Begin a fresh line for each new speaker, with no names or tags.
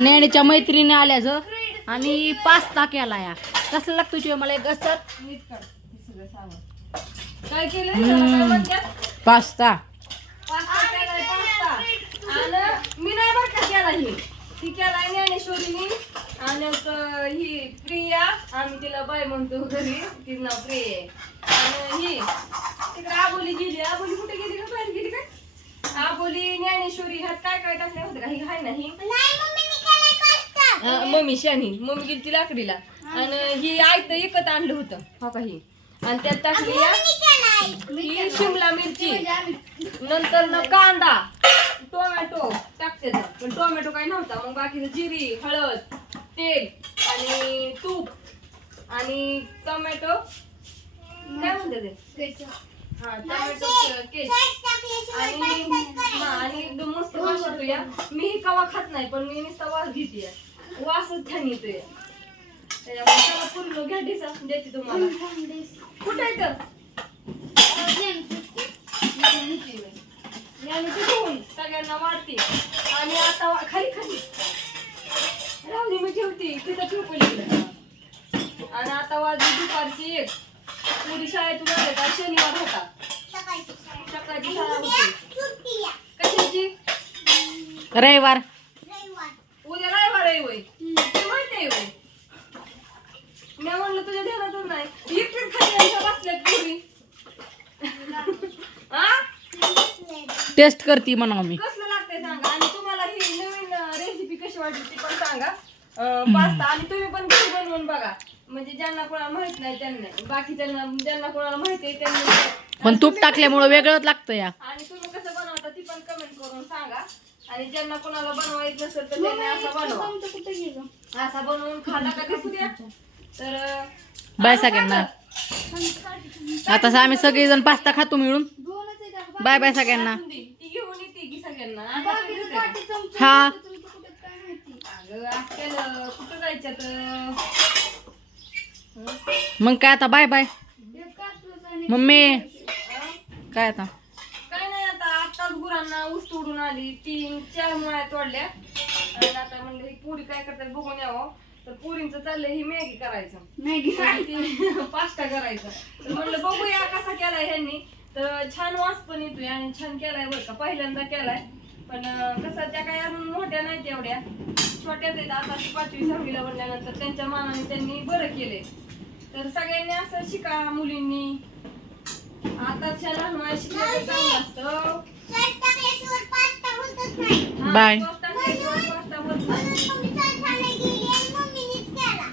नेण्याच्या मैत्रिणी आल्या ज आणि पास्ता केला या कसला लागतो तुझ्या मला एक
हे काय केलं
पास्ता.
पास्ता केलाय पास्ता. आणि मी नाही बरं का केला ही. ती केलाय ज्ञानेश्वरीनी. आणि ही प्रिया आम्ही तिला बाय म्हणतो घरी. तिचं नाव प्रिया आहे. आणि ही तिकडे आबोली गेली. आबोली कुठे गेली का बाहेर गेली का आबोली ज्ञानेश्वरी ह्यात काय काय टाकल्या होत्या का? ही हाय ना ही हा, मम्मी शानी मम्मी गेली ती लाकडीला. आणि ही आयत एकत आणलं होतं. हो का ही? आणि त्यात टाकली या. ही शिमला मिरची. नंतर ना कांदा. टोमॅटो. टाकते तर. पण टोमॅटो काही नव्हता. मग बाकीचं जिरी हळद तेल आणि तूप आणि टोमॅटो. काय म्हणते ते? हा टोमॅटो केस. आणि हा, आणि एकदम मस्त वास येतो या. मी ही कवा खात नाही पण मी नुसता वास घेते वासच छान येतोय त्याच्यामुळे चला पूर्ण घ्या डिसा देते तुम्हाला. कुठे आहे तर? याने तिथून सगळ्यांना वाढते आणि आता वा- खाली खाली. राहू दे मी ठेवते. तिथं ठेव पलीकडे आणि आता वाजली दुपारची एक. पुरी शाळेतून आले का? शनिवार होता. सकाळची शाळा होती. कशाची?
रविवार
उद्या रविवार आहे वय तुला माहिती आहे वय मी म्हणलं तुझ्या ध्यानातच नाही एकटीच खाली यांच्या बसल्यात पुरी हा
टेस्ट करते म्हणा मी.
कसलं लागतंय सांगा? आणि तुम्हाला ही नवीन रेसिपी कशी वाटली ती पण सांगा. पास्ता आणि तुम्ही पण घरी बनवून बघा. म्हणजे ज्यांना कोणाला माहीत नाही त्यांना बाकीच्यांना ज्यांना कोणाला माहिती आहे त्यांनी
पण तूप टाकल्यामुळं वेगळंच लागतं या.
आणि तुम्ही कसं बनवता ती पण कमेंट करून सांगा. आणि ज्यांना कोणाला बनवायचं नसेल तर त्यांनी असं बनवा. असा बनवून खाला का दिसू द्या? तर
बाय सगळ्यांना. आता आम्ही सगळेजण पास्ता खातो मिळून. बाय बाय सगळ्यांना.
ती घेऊन येते की सगळ्यांना आता काय देते?
हा.
अगं आजकाल कुठं जायचं तर
मग काय आता? Bye bye. मम्मी. काय आता?
काय नाही आता आताच गुरांना ऊस तोडून आली. तीन चार मुळ्या तोडल्या. आणि आता म्हणलं ही पुरी काय करतात बघून यावं. तर पुरींच चाललंय ही मॅगी करायचं. ती पास्ता करायचं. तर म्हणलं बघूया कसा केलाय ह्यांनी. तर छान वास पण येतोय आणि छान केलाय बरं का पहिल्यांदा केलाय. पण कसं त्या काय अजून मोठ्या नाहीत एवढ्या. छोट्याच आहेत आता पाचवी सहावीला बनल्यानंतर त्यांच्या मानाने त्यांनी बरं केलंय. तर सगळ्यांनी असं शिका मुलींनी. आताच्या लहान तर चांगलं असतं. हा,